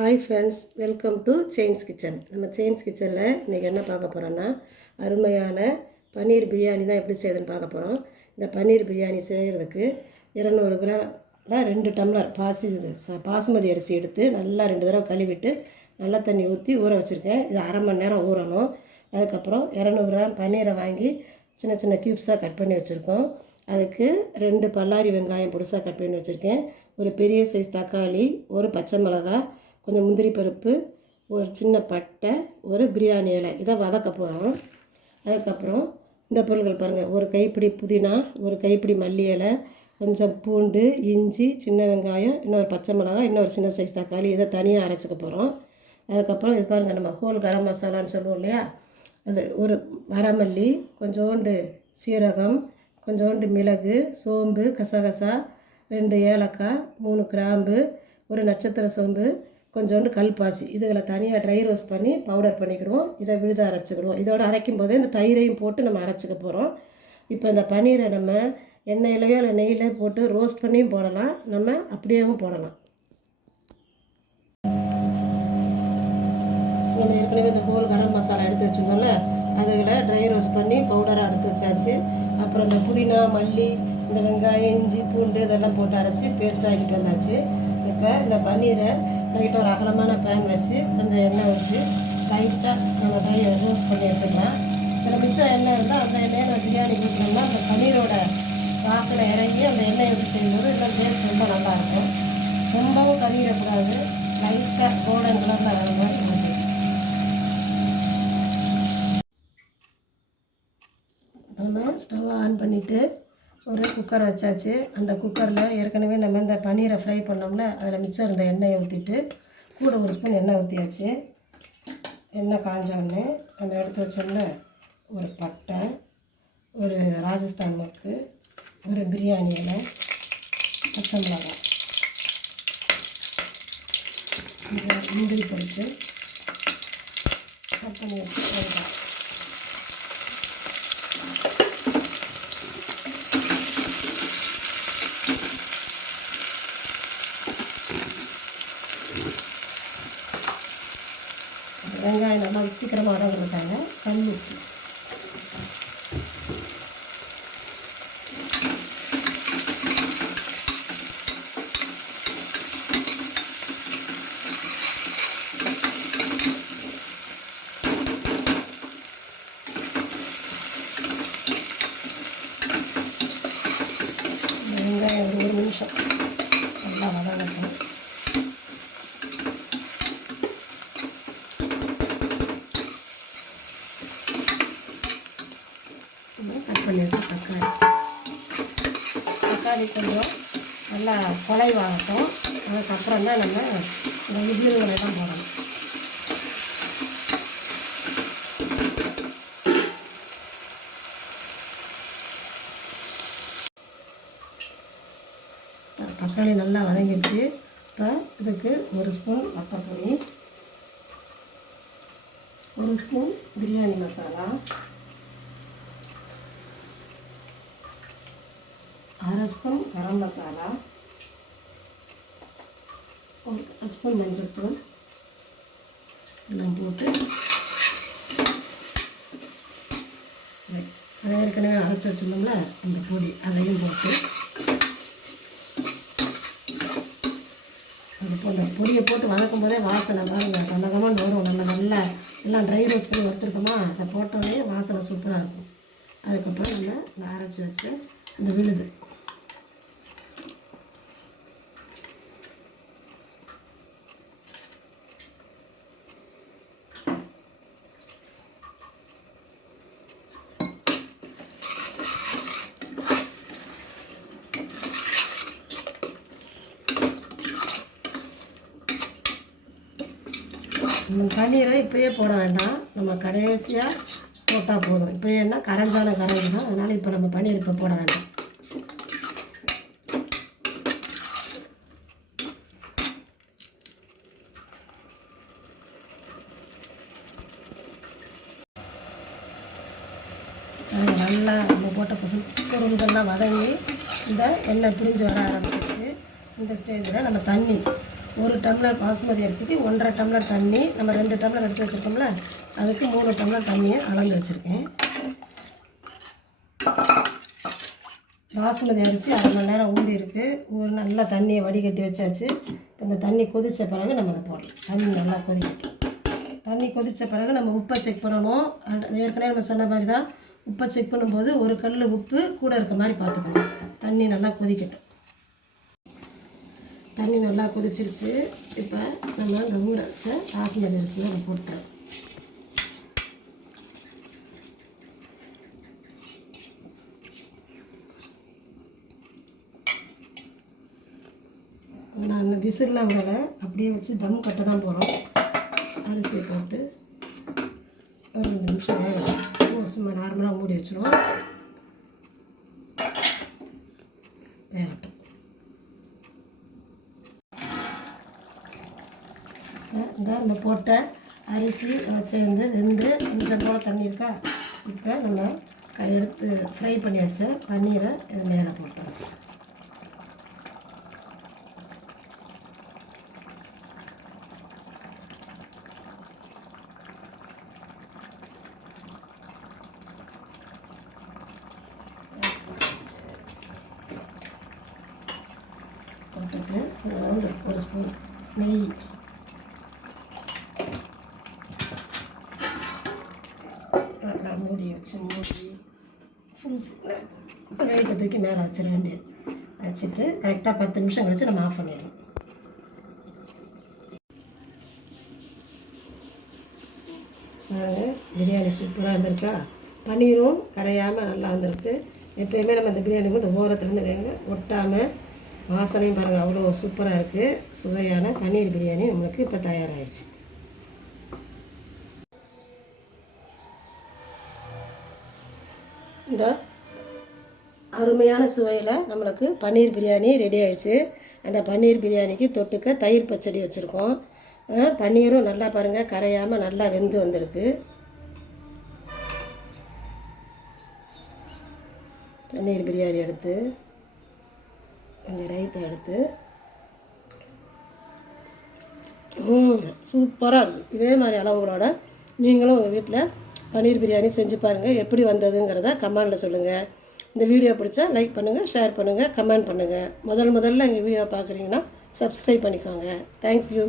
Hi friends, welcome to செயின்ஸ் kitchen. நம்ம செயின்ஸ் கிச்சனில் இன்றைக்கி என்ன பார்க்க போகிறோன்னா, அருமையான பன்னீர் பிரியாணி தான் எப்படி செய்யுதுன்னு பார்க்க போகிறோம். இந்த பன்னீர் பிரியாணி செய்கிறதுக்கு 200 கிராம் 2 டம்ளர் பாசுமதி அரிசி எடுத்து நல்லா 2 தடவை கழுவிட்டு நல்லா தண்ணி ஊற்றி ஊற வச்சுருக்கேன். இது அரை மணி நேரம் ஊறணும். அதுக்கப்புறம் 200 கிராம் பன்னீரை வாங்கி சின்ன சின்ன க்யூப்ஸாக கட் பண்ணி வச்சுருக்கோம். அதுக்கு 2 பல்லாரி வெங்காயம் பொடிசாக கட் பண்ணி வச்சுருக்கேன். ஒரு பெரிய சைஸ் தக்காளி, ஒரு பச்சை மிளகாய், கொஞ்சம் முந்திரி பருப்பு, ஒரு சின்ன பட்டை, ஒரு பிரியாணி இலை, இதை வதக்க போகிறோம். அதுக்கப்புறம் இந்த பொருட்கள் பாருங்கள், ஒரு கைப்பிடி புதினா, ஒரு கைப்பிடி மல்லி இலை, கொஞ்சம் பூண்டு, இஞ்சி, சின்ன வெங்காயம், இன்னொரு பச்சை மிளகாய், இன்னொரு சின்ன சைஸ் தக்காளி, இதை தனியாக அரைச்சிக்க போகிறோம். அதுக்கப்புறம் இது பாருங்கள், நம்ம ஹோல் கரம் மசாலான்னு சொல்லுவோம் இல்லையா, அது ஒரு வரமல்லி, கொஞ்சோண்டு சீரகம், கொஞ்சோண்டு மிளகு, சோம்பு, கசகசா, 2 ஏலக்காய், 3 கிராம்பு, ஒரு நட்சத்திர சோம்பு, கொஞ்சோண்டு கல்பாசி, இதுகளை தனியாக ட்ரை ரோஸ்ட் பண்ணி பவுடர் பண்ணிக்கிடுவோம். இதை விழுத அரைச்சிக்கிடுவோம். இதோடு அரைக்கும் போதே இந்த தயிரையும் போட்டு நம்ம அரைச்சிக்க போகிறோம். இப்போ இந்த பன்னீரை நம்ம எண்ணெயிலையோ இல்லை நெய்யிலையோ போட்டு ரோஸ்ட் பண்ணியும் போடலாம், நம்ம அப்படியேவும் போடலாம். நம்ம ஏற்கனவே இந்த ஹோல் கரம் மசாலா எடுத்து வச்சுருந்தோம்ல, அதுகளை ட்ரை ரோஸ்ட் பண்ணி பவுடராக எடுத்து வச்சாச்சு. அப்புறம் இந்த புதினா, மல்லி, இந்த வெங்காயம், இஞ்சி, பூண்டு இதெல்லாம் போட்டு அரைச்சி பேஸ்ட் ஆகிட்டு வந்தாச்சு. இப்போ இந்த பன்னீரை லைட்டாக ஒரு அகலமான பேன் வச்சு கொஞ்சம் எண்ணெய் ஊற்றி லைட்டாக நம்ம ரோஸ்ட் பண்ணி எடுத்துக்கலாம். இதில் மிச்சம் எண்ணெய் இருந்தால் அந்த எண்ணெயை நான் பிரியாணி ஊற்றினோம்னா அந்த பன்னீரோட வாசனை இறங்கி அந்த எண்ணெய் ஊற்றி செய்யும்போது இதில் டேஸ்ட் ரொம்ப நல்லாயிருக்கும். ரொம்பவும் கறியிடக்கூடாது, லைட்டாக கோல்டன் கலரில் வர மாதிரி ஊற்றி நம்ம ஸ்டவ் ஆன் பண்ணிவிட்டு ஒரு குக்கர் வச்சாச்சு. அந்த குக்கரில் ஏற்கனவே நம்ம இந்த பன்னீரை ஃப்ரை பண்ணோம்ல, அதில் மிச்சம் இருந்த எண்ணெயை ஊற்றிட்டு கூட ஒரு ஸ்பூன் எண்ணெய் ஊற்றியாச்சு. எண்ணெய் காஞ்சோடனே நம்ம எடுத்து வச்சோம்ல, ஒரு பட்டை, ஒரு ராஜஸ்தான் மொக்கு, ஒரு பிரியாணி இலை, பச்சை மிளகாய், முந்திரி பருப்பு கட் பண்ணி வச்சு வெங்காயம், வெங்காயம் நல்லா சீக்கிரமாக வதங்கிட்டாங்க. கல் உப்பு, வெங்காயம் ஒரு 1 நிமிஷம் நல்லா வதங்கட்டும். கட் பண்ணி வச்சு தக்காளி கொஞ்சம் நல்லா குலைவாகட்டும். அதுக்கப்புறம் தான் நம்ம இந்த இட்லிகளை தான் போடணும். தக்காளி நல்லா வதங்கிடுச்சு. இப்போ இதுக்கு 1 ஸ்பூன் வத்தப்பொடி, 1 spoon biryani masala, 1/2 spoon garam masala, 1 spoon மஞ்சள்தூள் எல்லாம் போட்டு அதை ஏற்கனவே அரைச்சி வச்சுருந்தோம்ல இந்த பொடி, அதையும் போட்டு அந்த பொடியை போட்டு வதக்கும் போதே வாசனை பாருங்கள் கனகமாக வரும். நம்ம நல்லா எல்லாம் ட்ரை ரோஸ்ட் பண்ணி வறுத்துருக்கோமா, அதை போட்டோடனே வாசனை சூப்பராக இருக்கும். அதுக்கப்புறம் நம்ம அரைச்சி வச்சு இந்த விழுது பன்னீரை இப்போயே போட வேண்டாம், நம்ம கடைசியாக போட்டால் போதும். இப்போ என்ன கரைஞ்சாலும் கரைஞ்சிடும், அதனால் இப்போ நம்ம பன்னீர் இப்போ போட வேண்டாம். நல்லா நம்ம போட்ட பொருள்கள்லாம் வதங்கி இந்த எண்ணெய் பிரிஞ்சு வர ஆரம்பிச்சிச்சு. இந்த ஸ்டேஜில் நம்ம தண்ணி 1 டம்ளர் பாசுமதி அரிசிக்கு 1.5 டம்ளர் தண்ணி. நம்ம 2 டம்ளர் எடுத்து வச்சுருக்கோம்ல, அதுக்கு 3 டம்ளர் தண்ணியை அளந்து வச்சுருக்கேன். பாசுமதி அரிசி 1/2 மணி நேரம் ஊறி இருக்குது. நல்லா தண்ணியை வடிகட்டி வச்சாச்சு. இப்போ இந்த தண்ணி கொதித்த பிறகு நம்ம அதை போடலாம். தண்ணி நல்லா கொதிக்கட்டும். தண்ணி கொதித்த பிறகு நம்ம உப்பை செக் பண்ணணும். ஏற்கனவே நம்ம சொன்ன மாதிரி தான் உப்பை செக் பண்ணும்போது ஒரு கல் உப்பு கூட இருக்க மாதிரி பார்த்துக்கணும். தண்ணி நல்லா கொதிக்கட்டும். தண்ணி நல்லா கொதிச்சிருச்சு. இப்போ நம்ம இந்த ஊற வச்ச பாசுமதி அரிசியை நம்ம போட்டுறோம். நான் விசில்லாம் விடலை, அப்படியே வச்சு தம் கட்ட தான் போகிறோம். அரிசியை போட்டு ஒரு 2 நிமிஷம் வேகட்டும். சும்மா நார்மலாக மூடி வச்சுருவோம். வேகட்டும். இந்த போட்ட அரிசி சேர்ந்து வெந்து கொஞ்சம் போல் தண்ணி இருக்கா. இப்போ நம்ம எடுத்து ஃப்ரை பண்ணி வச்ச பன்னீரை இது மேலே போட்டோம். போட்டுட்டு ஒரு ஸ்பூன் நெய், நல்லா மூடி ஃபுல் வெயிட்டை தூக்கி மேலே வச்சிட வேண்டியது. வச்சுட்டு கரெக்டாக 10 நிமிஷம் கழிச்சு நம்ம ஆஃப் பண்ணிடலாம். பிரியாணி சூப்பராக இருந்திருக்கா. பன்னீரும் கரையாமல் நல்லா வந்திருக்கு. எப்போயுமே நம்ம இந்த பிரியாணி இந்த ஓரத்துலேருந்து வேங்க ஒட்டாமல் வாசனையும் பாருங்கள் அவ்வளோ சூப்பராக இருக்குது. சுவையான பன்னீர் பிரியாணி நம்மளுக்கு இப்போ தயாராகிடுச்சு. இந்த அருமையான சுவையில் நம்மளுக்கு பன்னீர் பிரியாணி ரெடி ஆகிடுச்சு. அந்த பன்னீர் பிரியாணிக்கு தொட்டுக்க தயிர் பச்சடி வச்சுருக்கோம். பன்னீரும் நல்லா பாருங்கள் கரையாமல் நல்லா வெந்து வந்திருக்கு. பன்னீர் பிரியாணி எடுத்து கொஞ்சம் ரைத்தா எடுத்து சூப்பராக இருக்குது. இதே மாதிரி அளவுகளோட நீங்களும் உங்கள் வீட்டில் பன்னீர் பிரியாணி செஞ்சு பாருங்கள். எப்படி வந்ததுங்கிறத கமெண்டில் சொல்லுங்கள். இந்த வீடியோ பிடிச்சா லைக் பண்ணுங்கள், ஷேர் பண்ணுங்கள், கமெண்ட் பண்ணுங்கள். முதல்ல எங்கள் வீடியோ பார்க்குறீங்கன்னா சப்ஸ்கிரைப் பண்ணிக்கோங்க. தேங்க்யூ.